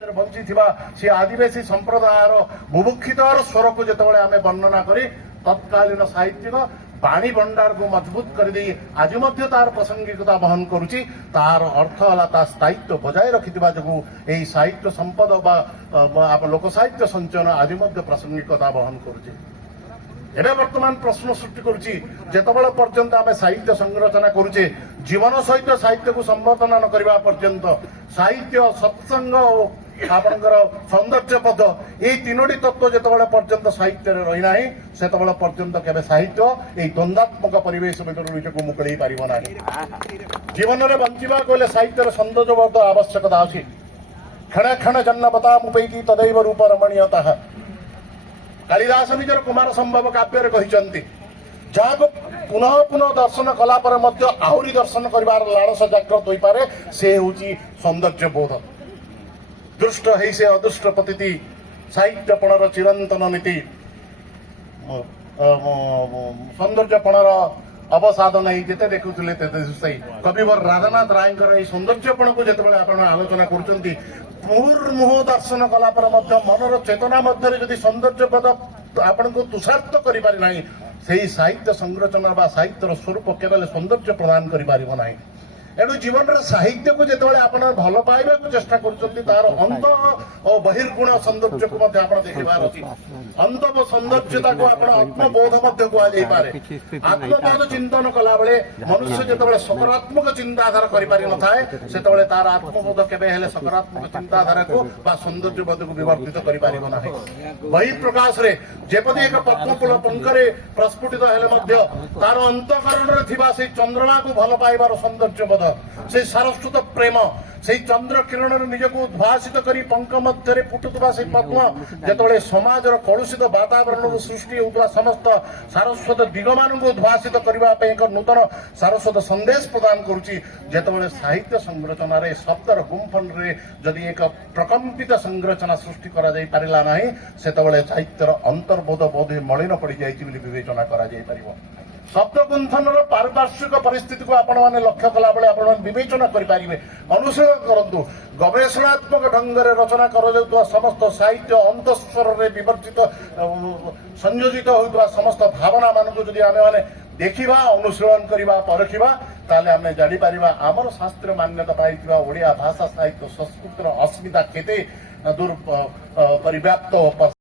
bunchy से आदिवासी संप्रदायर बुभुक्षितर स्वर को जिते आम वर्णना करी तत्कालीन साहित्यिक बाणी भंडार को मजबूत कर दी आज तार प्रासंगिकता वहन करुच्ची तार अर्थ है स्थायित्व बजाय रखिथिबा जो यही साहित्य संपद लोक साहित्य संचयन आज प्रासंगिकता वहन करुच्ची एवं वर्तमान प्रश्न सृष्टि करुच्ची जेतबेले पर्यंत आम साहित्य संरचना करुचे जीवन सहित साहित्य को संवर्धन न करबा पर्यंत साहित्य सत्संग आपणकर सौंदर्यपद ये तीनोटी तत्व जितेबाला पर्यंत साहित्य रही ना से पर्यंत केवे साहित्य यही द्वंद्वात्मक परिवेश भर निजक मुकल पारना जीवन में बंचा कहले साहित्य सौंदर्यबोध आवश्यकता अच्छी क्षण क्षण जन्म बता मुपैती तदैव रूप रमणीयता कालिदास निजर कुमार संभव काव्य कहते जहाँ को पुनः पुनः दर्शन कलापर आहरी दर्शन कर लालसा जागृत हो पारे से हूँ सौंदर्य बोध दृष्ट है से अदृष्ट पतिथि साहित्यपणर चिरंतन नीति सौंदर्यपणर अवसाद नहीं जिते देखुले कविवर राधानाथ राय सौंदर्यपण को जिते आप आलोचना कर मुहुर्मुह दर्शन कलापर मनर चेतना मध्य सौंदर्यपद आपण को तुषार्थ करें से साहित्य संरचना साहित्यर स्वरूप केवल सौंदर्य प्रदान कर एणु जीवन में साहित्य को जिते आप भल पाइबा चेष्टा कर अंत और बहिर्गुण सौंदर्य को देखार अच्छी अंत सौंदर्यता को आत्मबोध कहुपे आत्मबोध चिंतन कला बेले मनुष्य जिते सकारात्मक चिंताधारा करें से तार आत्मबोध केवे सकारात्मक चिंताधारा को सौंदर्यबोध को विवर्धित कर बही प्रकाश रे जेपदी एक पद्मफूल पंखरे प्रस्फुटित हेले तार अंतकरण में चंद्रमा को भल पाइबार सौंदर्यबोध से सारस्वत प्रेम से चंद्र किरण निजक उद्भाषित कर पंख मध्य फुटुवा से पद्म जिते समाज कलुषित वातावरण को सृष्टि होता समस्त सारस्वत दिग मान उद्भाषित करने एक नूतन सारस्वत संदेश प्रदान करुच्ची जिते साहित्य संरचना शब्दर गुंफन जदि एक प्रकंपित संरचना सृष्टि करा ना से साहित्यर अंतर्बोध बोध मलिन पड़ जाए विवेचना कर शब्द गुंथन पारिपार्श्विक परिस्थिति को आपण मैंने लक्ष्य कला बेले आप विवेचना करेंगे अनुशीलन करूँ गवेषणात्मक ढंग से रचना कर समस्त साहित्य अंतस्वर विवर्जित संयोजित होता समस्त भावना मान को जदि आम मैंने देखा अनुशीलन करवा परखा ताले आम जापर आमर शास्त्रीय मान्यता पाई ओडिया भाषा साहित्य संस्कृतर अस्मिता केते दूर परिव्याप्त